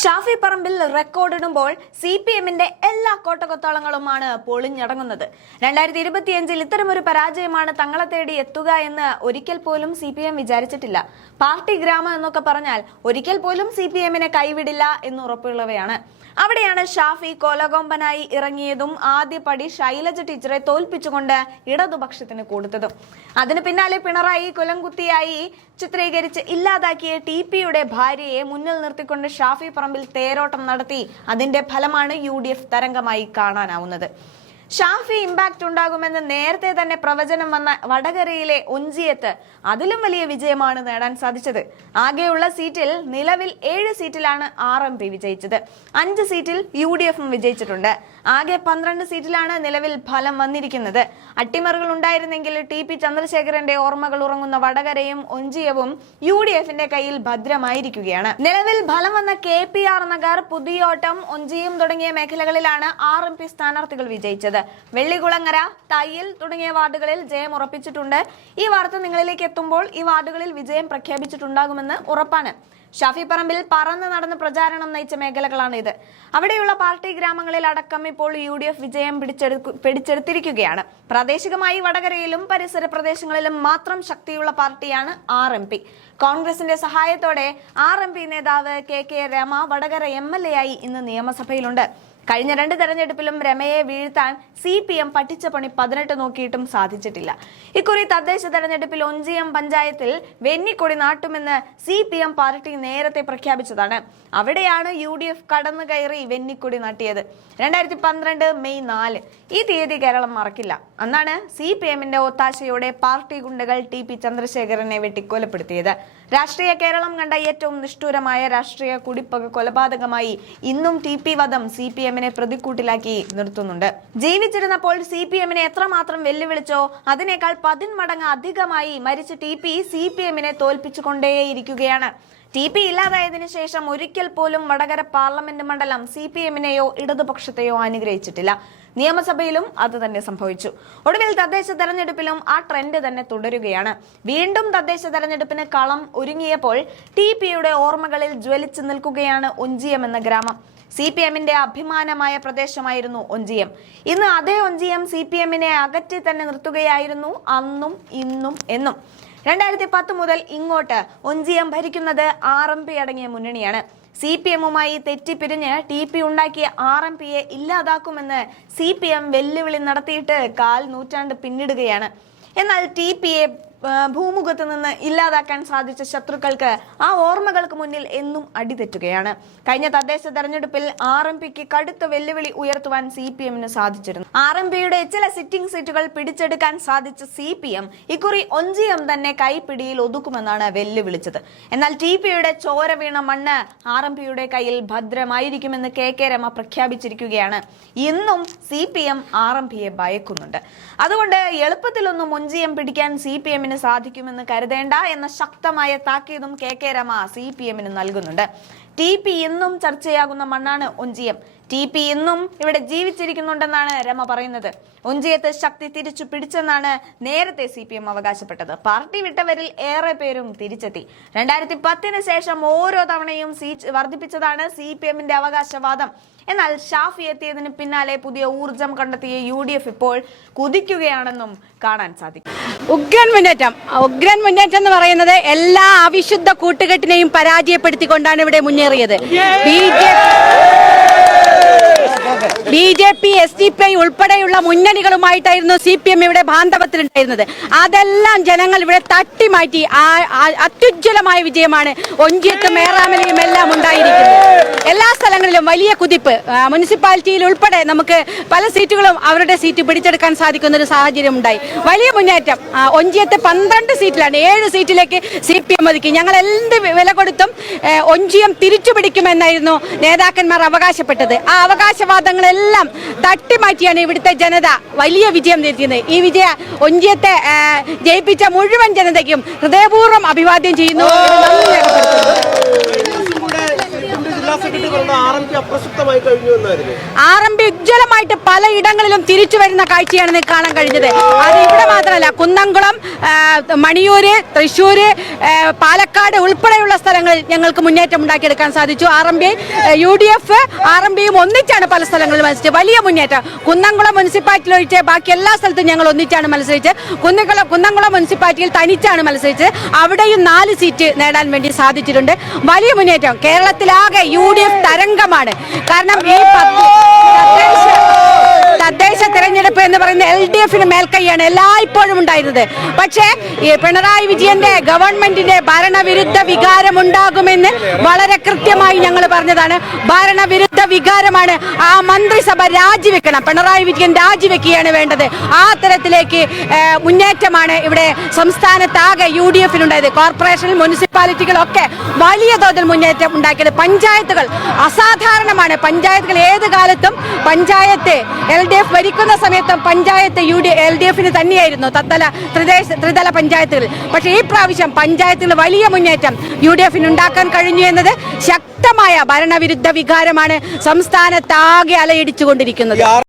ഷാഫി പറമ്പിൽ റെക്കോർഡിടുമ്പോൾ CPM-ന്റെ എല്ലാ കോട്ടകൊത്താളങ്ങളുമാണ് പൊളിഞ്ഞടങ്ങുന്നത്. 2025-ൽ ഇത്തരമൊരു പരാജയമാണ് തങ്ങളെ തേടി എത്തുക എന്ന് ഒരിക്കൽ പോലും CPM വിചാരിച്ചിട്ടില്ല. പാർട്ടി ഗ്രാമം എന്നൊക്കെ പറഞ്ഞാൽ ഒരിക്കൽ പോലും CPM-നെ കൈവിടില്ല എന്ന് ഉറപ്പുള്ളവയാണ്. അവിടെയാണ് ഷാഫി കൊലകൊമ്പനായി ഇറങ്ങിയതും ആദ്യ പടി ശൈലജ ടീച്ചറെ തോൽപ്പിച്ചുകൊണ്ട് ഇടതുപക്ഷത്തിന് കൊടുത്തതും. അതിന് പിന്നാലെ പിണറായി കൊലംകുത്തിയായി ചിത്രീകരിച്ച് ഇല്ലാതാക്കിയ TP-യുടെ ഭാര്യയെ മുന്നിൽ നിർത്തിക്കൊണ്ട് ഷാഫി പറമ്പിൽ തേരോട്ടം നടത്തി. അതിന്റെ ഫലമാണ് UDF തരംഗമായി കാണാനാവുന്നത്. ഷാഫി ഇമ്പാക്ട് ഉണ്ടാകുമെന്ന് നേരത്തെ തന്നെ പ്രവചനം വന്ന വടകരയിലെ ഒഞ്ചിയത്ത് അതിലും വലിയ വിജയമാണ് നേടാൻ സാധിച്ചത്. ആകെയുള്ള സീറ്റിൽ നിലവിൽ 7 സീറ്റിലാണ് RMP വിജയിച്ചത്. 5 സീറ്റിൽ UDF-ഉം വിജയിച്ചിട്ടുണ്ട്. ആകെ 12 സീറ്റിലാണ് നിലവിൽ ഫലം വന്നിരിക്കുന്നത്. അട്ടിമറികൾ ഉണ്ടായിരുന്നെങ്കിൽ TP ചന്ദ്രശേഖരന്റെ ഓർമ്മകൾ ഉറങ്ങുന്ന വടകരയും ഒഞ്ചിയവും UDF-ന്റെ കയ്യിൽ ഭദ്രമായിരിക്കുകയാണ്. നിലവിൽ ഫലം വന്ന KPR നഗർ, പുതിയോട്ടം, ഒഞ്ചിയം തുടങ്ങിയ മേഖലകളിലാണ് RMP സ്ഥാനാർത്ഥികൾ വിജയിച്ചത്. വെള്ളികുളങ്ങര, തയ്യിൽ തുടങ്ങിയ വാർഡുകളിൽ ജയം ഉറപ്പിച്ചിട്ടുണ്ട്. ഈ വാർത്ത നിങ്ങളിലേക്ക് എത്തുമ്പോൾ ഈ വാർഡുകളിൽ വിജയം പ്രഖ്യാപിച്ചിട്ടുണ്ടാകുമെന്ന് ഉറപ്പാണ്. ഷാഫി പറമ്പിൽ പറന്ന് നടന്ന് പ്രചാരണം നയിച്ച മേഖലകളാണ് ഇത്. അവിടെയുള്ള പാർട്ടി ഗ്രാമങ്ങളിൽ അടക്കം ഇപ്പോൾ UDF വിജയം പിടിച്ചെടുത്തിരിക്കുകയാണ്. പ്രാദേശികമായി വടകരയിലും പരിസര പ്രദേശങ്ങളിലും മാത്രം ശക്തിയുള്ള പാർട്ടിയാണ് RMP. കോൺഗ്രസിന്റെ സഹായത്തോടെ RMP നേതാവ് KK രമ വടകര MLA ആയി ഇന്ന് നിയമസഭയിലുണ്ട്. കഴിഞ്ഞ 2 തെരഞ്ഞെടുപ്പിലും രമയെ വീഴ്ത്താൻ CPM പഠിച്ച പണി 18 നോക്കിയിട്ടും സാധിച്ചിട്ടില്ല. ഇക്കുറി തദ്ദേശ തെരഞ്ഞെടുപ്പിൽ ഒഞ്ചിയം പഞ്ചായത്തിൽ വെന്നിക്കൊടി നാട്ടുമെന്ന് CPM പാർട്ടി നേരത്തെ പ്രഖ്യാപിച്ചതാണ്. അവിടെയാണ് UDF കടന്നു കയറി വെന്നിക്കൊടി നാട്ടിയത്. 2012 മെയ് 4 ഈ തീയതി കേരളം മറക്കില്ല. അന്നാണ് CPM-ന്റെ ഒത്താശയോടെ പാർട്ടി ഗുണ്ടകൾ TP ചന്ദ്രശേഖരനെ വെട്ടിക്കൊലപ്പെടുത്തിയത്. രാഷ്ട്രീയ കേരളം കണ്ട ഏറ്റവും നിഷ്ഠൂരമായ രാഷ്ട്രീയ കുടിപ്പക കൊലപാതകമായി ഇന്നും TP വധം CPM-നെ പ്രതിക്കൂട്ടിലാക്കി നിർത്തുന്നുണ്ട്. ജീവിച്ചിരുന്നപ്പോൾ CPM-നെ എത്രമാത്രം വെല്ലുവിളിച്ചോ അതിനേക്കാൾ 10 മടങ്ങ് അധികമായി മരിച്ച TP CPM-നെ തോൽപ്പിച്ചുകൊണ്ടേയിരിക്കുകയാണ്. TP ഇല്ലാതായതിനു ശേഷം ഒരിക്കൽ പോലും വടകര പാർലമെന്റ് മണ്ഡലം CPM-നെയോ ഇടതുപക്ഷത്തെയോ അനുഗ്രഹിച്ചിട്ടില്ല. നിയമസഭയിലും അത് തന്നെ സംഭവിച്ചു. ഒടുവിൽ തദ്ദേശ തെരഞ്ഞെടുപ്പിലും ആ ട്രെൻഡ് തന്നെ തുടരുകയാണ്. വീണ്ടും തദ്ദേശ തെരഞ്ഞെടുപ്പിന് കളം ഒരുങ്ങിയപ്പോൾ TP-യുടെ ഓർമ്മകളിൽ ജ്വലിച്ചു നിൽക്കുകയാണ് ഒഞ്ചിയം എന്ന ഗ്രാമം. CPM-ന്റെ അഭിമാനമായ പ്രദേശമായിരുന്നു ഒഞ്ചിയം. ഇന്ന് അതേ ഒഞ്ചിയം CPM-നെ അകറ്റി തന്നെ നിർത്തുകയായിരുന്നു അന്നും ഇന്നും എന്നും. 2010 മുതൽ ഇങ്ങോട്ട് ഒഞ്ചിയം ഭരിക്കുന്നത് RMP അടങ്ങിയ മുന്നണിയാണ്. CPM-യുമായി തെറ്റിപ്പിരിഞ്ഞ് TP ഉണ്ടാക്കിയ RMP-യെ ഇല്ലാതാക്കുമെന്ന് CPM വെല്ലുവിളി നടത്തിയിട്ട് 1/4 നൂറ്റാണ്ട് പിന്നിടുകയാണ്. എന്നാൽ TP-യെ ഭൂമുഖത്ത് നിന്ന് ഇല്ലാതാക്കാൻ സാധിച്ച ശത്രുക്കൾക്ക് ആ ഓർമ്മകൾക്ക് മുന്നിൽ എന്നും അടിതെറ്റുകയാണ്. കഴിഞ്ഞ തദ്ദേശ തെരഞ്ഞെടുപ്പിൽ RMP-ക്ക് കടുത്ത വെല്ലുവിളി ഉയർത്തുവാൻ CPM-ന് സാധിച്ചിരുന്നു. RMP-യുടെ ചില സിറ്റിംഗ് സീറ്റുകൾ പിടിച്ചെടുക്കാൻ സാധിച്ച CPM ഇക്കുറി ഒഞ്ചിയം തന്നെ കൈപ്പിടിയിൽ ഒതുക്കുമെന്നാണ് വെല്ലുവിളിച്ചത്. എന്നാൽ TP-യുടെ ചോര വീണ മണ്ണ് RMP-യുടെ കയ്യിൽ ഭദ്രമായിരിക്കുമെന്ന് KK രമ പ്രഖ്യാപിച്ചിരിക്കുകയാണ്. ഇന്നും CPM RMP-യെ ഭയക്കുന്നുണ്ട്. അതുകൊണ്ട് എളുപ്പത്തിലൊന്നും ഒഞ്ചിയം പിടിക്കാൻ CPM-ന് സാധിക്കുമെന്ന് കരുതേണ്ട എന്ന ശക്തമായ താക്കീതും KK രമ CPM-ന് നൽകുന്നുണ്ട്. TP ഇന്നും ചർച്ചയാകുന്ന മണ്ണാണ് ഒഞ്ചിയം. TP ഇന്നും ഇവിടെ ജീവിച്ചിരിക്കുന്നുണ്ടെന്നാണ് രമ പറയുന്നത്. ഒഞ്ചിയത്ത് ശക്തി തിരിച്ചു പിടിച്ചെന്നാണ് നേരത്തെ CPM അവകാശപ്പെട്ടത്. പാർട്ടി വിട്ടവരിൽ ഏറെ പേരും തിരിച്ചെത്തി. 2010-ന് ശേഷം ഓരോ തവണയും സീറ്റ് വർദ്ധിപ്പിച്ചതാണ് CPM-ന്റെ അവകാശവാദം. എന്നാൽ ഷാഫി എത്തിയതിന് പിന്നാലെ പുതിയ ഊർജം കണ്ടെത്തിയ UDF ഇപ്പോൾ കുതിക്കുകയാണെന്നും കാണാൻ സാധിക്കും. ഉഗ്രൻ മുന്നേറ്റം എന്ന് പറയുന്നത് എല്ലാ അവിശുദ്ധ കൂട്ടുകെട്ടിനെയും പരാജയപ്പെടുത്തിക്കൊണ്ടാണ് ഇവിടെ മുന്നേറിയത്. BJP SDPI ഉൾപ്പെടെയുള്ള മുന്നണികളുമായിട്ടായിരുന്നു CPM ഇവിടെ ബാന്ധവത്തിലുണ്ടായിരുന്നത്. അതെല്ലാം ജനങ്ങൾ ഇവിടെ തട്ടിമാറ്റി അത്യുജ്വലമായ വിജയമാണ് ഒഞ്ചിയത്തും മേറാമലയും എല്ലാം ഉണ്ടായിരിക്കുന്നത്. എല്ലാ സ്ഥലങ്ങളിലും വലിയ കുതിപ്പ്. മുനിസിപ്പാലിറ്റിയിൽ ഉൾപ്പെടെ നമുക്ക് പല സീറ്റുകളും അവരുടെ സീറ്റ് പിടിച്ചെടുക്കാൻ സാധിക്കുന്ന ഒരു സാഹചര്യം ഉണ്ടായി. വലിയ മുന്നേറ്റം. ഒഞ്ചിയത്തെ 12 സീറ്റിലാണ് 7 സീറ്റിലേക്ക് CPM ഒതുക്കി. ഞങ്ങൾ എന്ത് വില കൊടുത്തും ഒഞ്ചിയം തിരിച്ചു പിടിക്കുമെന്നായിരുന്നു നേതാക്കന്മാർ അവകാശപ്പെട്ടത്. ആ അവകാശവാദങ്ങളെല്ലാം തട്ടിമാറ്റിയാണ് ഇവിടുത്തെ ജനത വലിയ വിജയം നേടിയത്. ഈ വിജയ ഒഞ്ചിയത്തെ ജയിപ്പിച്ച മുഴുവൻ ജനതയ്ക്കും ഹൃദയപൂർവ്വം അഭിവാദ്യം ചെയ്യുന്നു. ജില്ലാ സെക്രട്ടറി പറഞ്ഞ RMP അപ്രസക്തമായി കഴിഞ്ഞു എന്നായിരുന്നു. RMP ഉജ്ജ്വലമായിട്ട് പലയിടങ്ങളിലും തിരിച്ചു വരുന്ന കാഴ്ചയാണ് കാണാൻ കഴിഞ്ഞത്. അത് ഇവിടെ മാത്രമല്ല, കുന്നംകുളം, മണിയൂര്, തൃശ്ശൂര്, പാലക്കാട് ഉൾപ്പെടെയുള്ള സ്ഥലങ്ങളിൽ ഞങ്ങൾക്ക് മുന്നേറ്റം ഉണ്ടാക്കിയെടുക്കാൻ സാധിച്ചു. RMP, UDF, RMPയും ഒന്നിച്ചാണ് പല സ്ഥലങ്ങളിൽ മത്സരിച്ചത്. വലിയ മുന്നേറ്റം. കുന്നംകുളം മുനിസിപ്പാലിറ്റിയിൽ ഒഴിച്ച് ബാക്കി എല്ലാ സ്ഥലത്തും ഞങ്ങൾ ഒന്നിച്ചാണ് മത്സരിച്ചത്. കുന്നംകുളം മുനിസിപ്പാലിറ്റിയിൽ തനിച്ചാണ് മത്സരിച്ചത്. അവിടെയും 4 സീറ്റ് നേടാൻ വേണ്ടി സാധിച്ചിട്ടുണ്ട്. വലിയ മുന്നേറ്റം. കേരളത്തിലാകെ UDF തരംഗമാണ്. കാരണം ഈ തദ്ദേശ തെരഞ്ഞെടുപ്പ് എന്ന് പറയുന്ന LDFന് മേൽക്കൈയാണ് എല്ലായ്പ്പോഴും ഉണ്ടായിരുന്നത്. പക്ഷേ ഈ പിണറായി വിജയന്റെ ഗവൺമെന്റിന്റെ ഭരണവിരുദ്ധ വികാരം ഉണ്ടാകുമെന്ന് വളരെ കൃത്യമായി ഞങ്ങൾ പറഞ്ഞതാണ്. ഭരണവിരുദ്ധ വികാരമാണ്. ആ മന്ത്രിസഭ രാജിവെക്കണം. പിണറായി വിജയൻ രാജിവെക്കുകയാണ് വേണ്ടത്. ആ തരത്തിലേക്ക് മുന്നേറ്റമാണ് ഇവിടെ സംസ്ഥാനത്താകെ UDFനുണ്ടായത്. കോർപ്പറേഷൻ, മുനിസിപ്പാലിറ്റികളൊക്കെ വലിയ തോതിൽ മുന്നേറ്റം ഉണ്ടാക്കിയത്. പഞ്ചായത്തുകൾ അസാധാരണമാണ്. പഞ്ചായത്തുകൾ ഏത് കാലത്തും പഞ്ചായത്ത് LDF ഭരിക്കുന്ന സമയത്തും പഞ്ചായത്ത് LDFന് തന്നെയായിരുന്നു, ത്രിതല പഞ്ചായത്തുകൾ. പക്ഷേ ഈ പ്രാവശ്യം പഞ്ചായത്തുകൾ വലിയ മുന്നേറ്റം UDFന് ഉണ്ടാക്കാൻ കഴിഞ്ഞു എന്നത് ശക്തമായ ഭരണവിരുദ്ധ വികാരമാണ് സംസ്ഥാനത്താകെ അലയടിച്ചുകൊണ്ടിരിക്കുന്നത്.